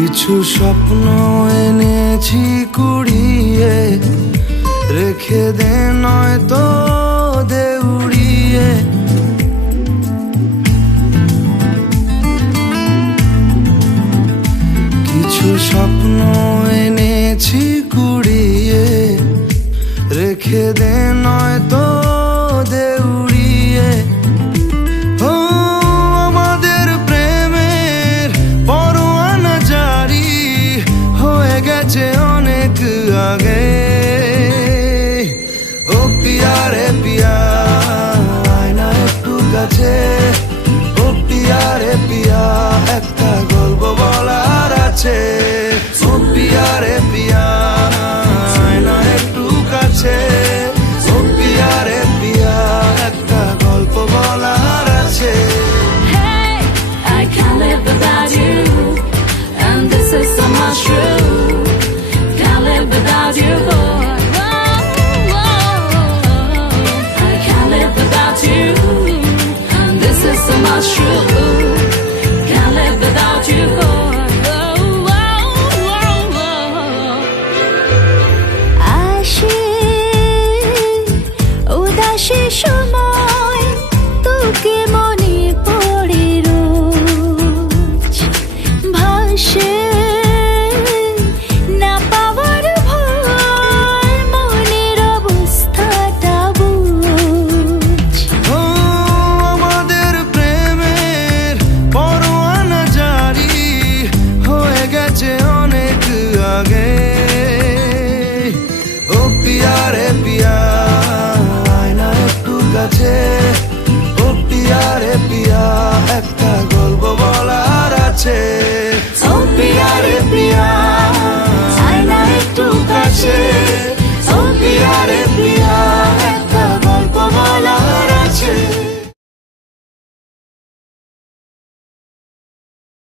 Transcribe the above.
কিছু স্বপ্ন এনেছি কুড়িয়ে, রেখে দে নয়তো দে উড়িয়ে। কিছু স্বপ্ন এনেছি কুড়িয়ে, রেখে দে নয়তো দে উড়িয়ে। ও আমাদের প্রেমের পরোয়ানা জারি হয়ে গেছে অনেক আগে। ও পিয়া রে পিয়া, আয় না একটু কাছে। ও পিয়া রে পিয়া, একটা গল্প বলার আছে। ও পিয়া রে পিয়া, আয় না একটু কাছে। ও পিয়া রে পিয়া, একটা গল্প বলার আছে। Hey, I can't live without you, and this is so much true. Can't live without you, boy. I can't live without you, and this is so much true. Can't live without you, boy. উদাসী সময় তোকে মনে পড়ে রোজ, ভাসে না পাওয়ার ভয়, মনের অবস্থাটা বুঝ। ও আমাদের প্রেমের পরোয়ানা জারি হয়ে গেছে অনেক আগে। ও পিয়া রে পিয়া, আয় না একটু কাছে। ও পিয়া রে পিয়া, একটা গল্প বলার আছে। ও পিয়া রে পিয়া, আয় না একটু কাছে।